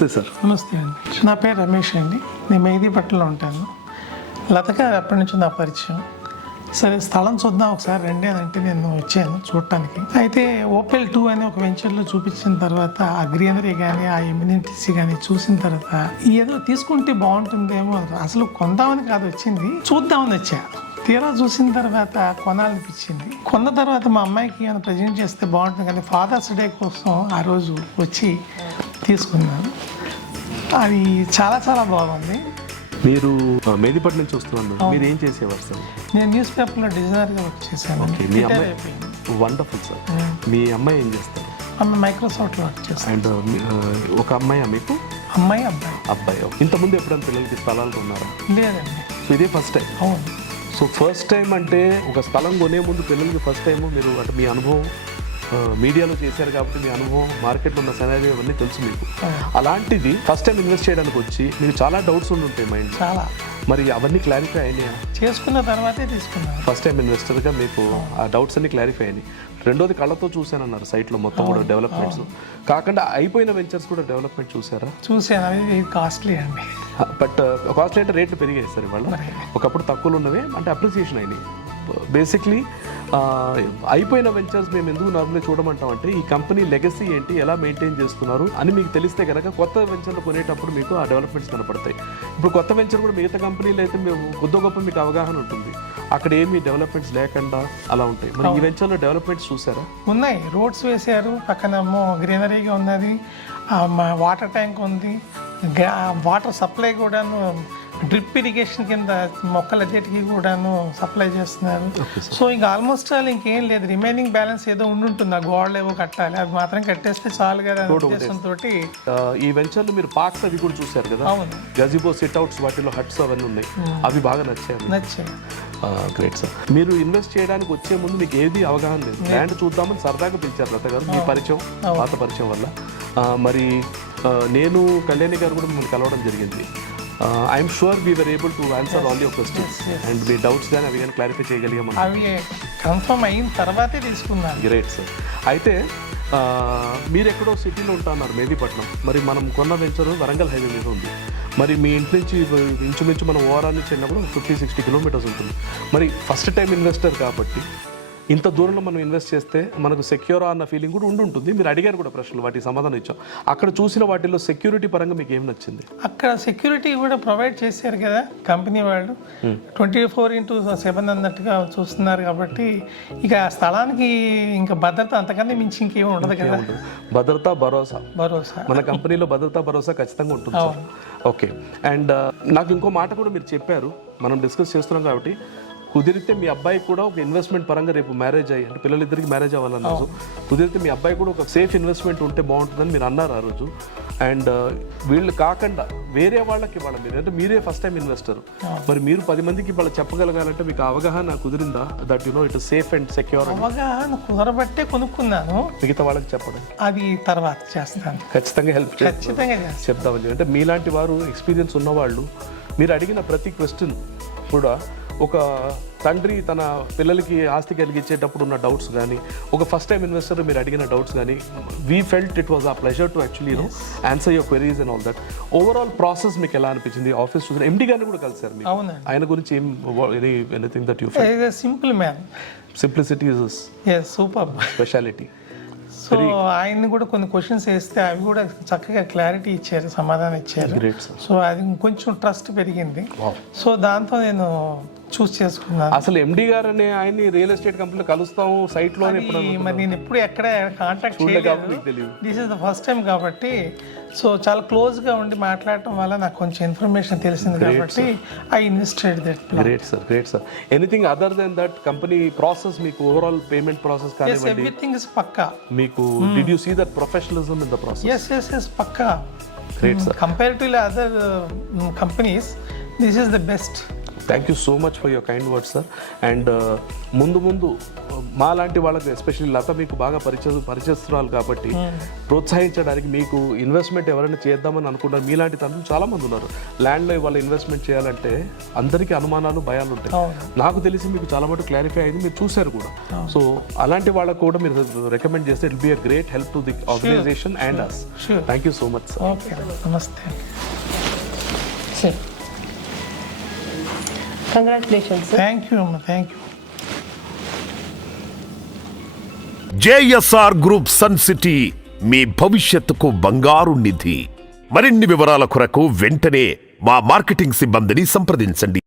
నమస్తే సార్. నమస్తే అండి. నా పేరు రమేష్ అండి. నేను మెహదీపట్నంలో ఉంటాను. లత గారు అప్పటి నుంచి నా పరిచయం. సరే స్థలం చూద్దాం ఒకసారి రండి అని అంటే నేను వచ్చాను చూడటానికి. అయితే ఓపెల్ 2 అనే ఒక వెంచర్లో చూపించిన తర్వాత ఆ గ్రీనరీ కానీ ఆ ఎమినిటీసీ కానీ చూసిన తర్వాత ఏదో తీసుకుంటే బాగుంటుందేమో, అసలు కొందామని కాదు వచ్చింది, చూద్దామని వచ్చా. తీరా చూసిన తర్వాత కొనాలనిపించింది. కొన్న తర్వాత మా అమ్మాయికి ఏమైనా ప్రజెంట్ చేస్తే బాగుంటుంది కానీ ఫాదర్స్ డే కోసం ఆ రోజు వచ్చి తీసుకున్నాను. అది చాలా చాలా బాగుంది. మీరు మెహదీపట్నం నుంచి వస్తున్నారు, మీరు ఏం చేసేవారు సార్? నేను న్యూస్ పేపర్లో డిజైనర్గా వర్క్ చేశాను. మీ అమ్మాయి వండర్ఫుల్ సార్. మీ అమ్మాయి ఏం చేస్తారు? అమ్మాయి మైక్రోసాఫ్ట్లో వర్క్ చేస్తాను. అండ్ ఒక అమ్మాయి మీకు? అమ్మాయి అబ్బాయి. ఇంతకుముందు ఎప్పుడైనా పిల్లలకి స్థలాలు కొన్నారా? లేదండి. సో ఇదే ఫస్ట్ టైం? అవును. సో ఫస్ట్ టైం అంటే ఒక స్థలం కొనే ముందు పిల్లలకి ఫస్ట్ టైం మీరు అంటే మీ అనుభవం మీడియాలో చేశారు కాబట్టి మీ అనుభవం మార్కెట్లో ఉన్న సినారియో అవన్నీ తెలుసు మీకు. అలాంటిది ఫస్ట్ టైం ఇన్వెస్ట్ చేయడానికి వచ్చి మీకు చాలా డౌట్స్ ఉండుంటాయి మైండ్. చాలా. మరి అవన్నీ క్లారిఫై అయినాయా? చేసుకున్న తర్వాతే తీసుకున్నాను. ఫస్ట్ టైం ఇన్వెస్టర్గా మీకు ఆ డౌట్స్ అన్ని క్లారిఫై అయినాయి. రెండోది కళ్ళతో చూశానన్నారు సైట్లో మొత్తం కూడా డెవలప్మెంట్స్ కాకుండా అయిపోయిన వెంచర్స్ కూడా డెవలప్మెంట్ చూసారా? చూసాను. అది కాస్ట్లీ అండి. బట్ కాస్ట్లీ అంటే రేట్లు పెరిగాయి సార్ ఇవాళ. ఒకప్పుడు తక్కువలు ఉన్నవే అంటే అప్రిసియేషన్ అయినాయి. బేసిక్లీ అయిపోయిన వెంచర్స్ మేము ఎందుకు నార్మల్గా చూడమంటాం అంటే ఈ కంపెనీ లెగసీ ఏంటి, ఎలా మెయింటైన్ చేస్తున్నారు అని మీకు తెలిస్తే కనుక కొత్త వెంచర్లు కొనేటప్పుడు మీకు ఆ డెవలప్మెంట్స్ కనపడతాయి. ఇప్పుడు కొత్త వెంచర్ కూడా మిగతా కంపెనీలు అయితే మేము కొద్ది గొప్ప మీకు అవగాహన ఉంటుంది, అక్కడ ఏమి డెవలప్మెంట్స్ లేకుండా అలా ఉంటాయి. మరి ఈ వెంచర్లో డెవలప్మెంట్స్ చూసారా? ఉన్నాయి. రోడ్స్ వేసారు, పక్కన గ్రీనరీగా ఉన్నది, వాటర్ ట్యాంక్ ఉంది, వాటర్ సప్లై కూడాను డ్రిప్ ఇరిగేషన్ కింద మొక్కలన్నిటికీ కూడాను సప్లై చేస్తున్నారు. సో ఇంకా ఆల్మోస్ట్ ఆల్ ఇంకేం లేదు. రిమైనింగ్ బ్యాలెన్స్ ఏదో ఉండుంటుంది, ఆ గోడలు ఏవో కట్టాలి, అవి మాత్రం కట్టేస్తే చాలు కదా అనే ఉద్దేశంతో. ఈ వెంచర్లు మీరు పార్క్స్ అవి కూడా చూసారు కదా? అవును. గజిబో సిట్అవుట్స్ వాటిలో హట్స్ అవన్నీ ఉన్నాయి, అవి బాగా నచ్చాయి. Great sir. మీరు ఇన్వెస్ట్ చేయడానికి వచ్చే ముందు మీకు ఏది అవగాహన లేదు, ల్యాండ్ చూద్దామని సరదాగా పిలిచారు లత గారు, మీ పరిచయం పాత పరిచయం వల్ల. మరి నేను కళ్యాణి గారు కూడా మిమ్మల్ని కలవడం జరిగింది. I'm sure we were able to answer all your questions and me doubts కానీ అవి కానీ క్లారిఫై చేయగలిగాము. అవి కన్ఫర్మ్ అయిన తర్వాతే తీసుకున్నాను. Great sir. అయితే మీరు ఎక్కడో సిటీలో ఉంటున్నారు మెహదీపట్నం, మరి మనం కొన్న వెంచర్ వరంగల్ హైవే మీద ఉంది. మరి మీ ఇంటి నుంచి ఇంచుమించు మనం ఓవరాల్ నుంచి వెళ్ళినప్పుడు 50-60 కిలోమీటర్స్ ఉంటుంది. మరి ఫస్ట్ టైం ఇన్వెస్టర్ కాబట్టి ఇంత దూరంలో మనం ఇన్వెస్ట్ చేస్తే మనకు సెక్యూరా అన్న ఫీలింగ్ కూడా ఉంటుంది. మీరు అడిగారు కూడా ప్రశ్నలు, వాటికి సమాధానం ఇచ్చాం. అక్కడ చూసిన వాటిల్లో సెక్యూరిటీ పరంగా మీకు ఏం నచ్చింది? అక్కడ సెక్యూరిటీ కూడా ప్రొవైడ్ చేశారు కదా కంపెనీ వాళ్ళు, 24/7 అన్నట్టుగా చూస్తున్నారు కాబట్టి ఇక స్థలానికి ఇంకా భద్రత అంతకన్నా మించి ఇంకేమి ఉండదు కదా. భద్రత భరోసా మన కంపెనీలో భద్రతా భరోసా ఖచ్చితంగా ఉంటుంది. ఓకే. అండ్ నాకు ఇంకో మాట కూడా మీరు చెప్పారు, మనం డిస్కస్ చేస్తున్నాం కాబట్టి కుదిరితే మీ అబ్బాయి కూడా ఒక ఇన్వెస్ట్మెంట్ పరంగా రేపు మ్యారేజ్ అయ్యి అంటే పిల్లలిద్దరికి మ్యారేజ్ అవ్వాలన్నారు, కుదిరితే మీ అబ్బాయి కూడా ఒక సేఫ్ ఇన్వెస్ట్మెంట్ ఉంటే బాగుంటుందని మీరు అన్నారు ఆ రోజు. అండ్ వీళ్ళు కాకుండా వేరే వాళ్ళకి ఇవ్వాలి, మీరు అంటే మీరే ఫస్ట్ టైం ఇన్వెస్టర్, మరి మీరు 10 మందికి వాళ్ళు చెప్పగలగాలంటే మీకు అవగాహన కుదిరిందా? That you know it safe and secure. అవగాహన కుదరబట్టే కొనుక్కున్నాను, మిగతా వాళ్ళకి చెప్పడం అది తర్వాత చేస్తాను. ఖచ్చితంగా హెల్ప్ చెప్తామని అంటే మీలాంటి వారు ఎక్స్పీరియన్స్ ఉన్నవాళ్ళు మీరు అడిగిన ప్రతి క్వశ్చన్ కూడా ఒక తండ్రి తన పిల్లలకి ఆస్తి కలిగించేటప్పుడు ఉన్న డౌట్స్ కానీ, ఒక ఫస్ట్ టైం ఇన్వెస్టర్ మీరు అడిగిన డౌట్స్ కానీ, వీ ఫెల్ట్ ఇట్ వాజ్ ఆ pleasure to actually answer your queries and all that. Overall process మీకు ఎలా అనిపించింది? ఆఫీస్ చూసిన ఎండి గారిని కూడా కలిసారు మీరు, ఆయన గురించి anything that you felt? Simple man, simplicity is super speciality. So ఆయన్ని కూడా కొన్ని క్వశ్చన్స్ వేస్తే అవి కూడా చక్కగా క్లారిటీ ఇచ్చారు, సమాధానం ఇచ్చారు. సో అది కొంచెం ట్రస్ట్ పెరిగింది. సో దాంతో నేను చూస్ చేసుకున్నాను. అసలు ఎండి గారు అనే ఆయన్ని రియల్ ఎస్టేట్ కంపెనీలో కలుస్తాము సైట్ లో, మరి నేను ఎప్పుడు ఎక్కడ కాంటాక్ట్ చేయలేదు, this is the first time కాబట్టి. సో చాలా క్లోజ్గా ఉండి మాట్లాడటం వల్ల నాకు కొంచెం ఇన్ఫర్మేషన్ తెలిసింది కాబట్టి I invested that. Great sir, great sir. Anything other than that company process, మీకు ఓవరాల్ పేమెంట్ ప్రాసెస్ కానివ్వండి, ఎవ్రీథింగ్ ఇస్ పక్కా. మీకు did you see that professionalism in the process? yes పక్కా. Great sir. Compare to other companies this is the best. Thank you so much for your kind words sir. And ముందు ముందు మా లాంటి వాళ్ళకి especially లత మీకు బాగా పరిచయస్తురాలు కాబట్టి ప్రోత్సహించడానికి మీకు ఇన్వెస్ట్మెంట్ ఎవరైనా చేద్దామని అనుకుంటారు. మీలాంటి తండ్రులు చాలామంది ఉన్నారు. ల్యాండ్లో ఇవాళ ఇన్వెస్ట్మెంట్ చేయాలంటే అందరికీ అనుమానాలు భయాలు ఉంటాయి. నాకు తెలిసి మీకు చాలా మటు క్లారిఫై అయింది, మీరు చూశారు కూడా. సో అలాంటి వాళ్ళకు కూడా మీరు రికమెండ్ చేస్తే it be a great help to the organization and us. Thank you so much sir. Okay, నమస్తే. కంగ్రాచులేషన్స్. థ్యాంక్ యూ అమ్మ, thank you. JSR group sun city మీ భవిష్యత్తుకు బంగారు నిధి. మరిన్ని వివరాల కొరకు వెంటనే మా మార్కెటింగ్ సిబ్బందిని సంప్రదించండి.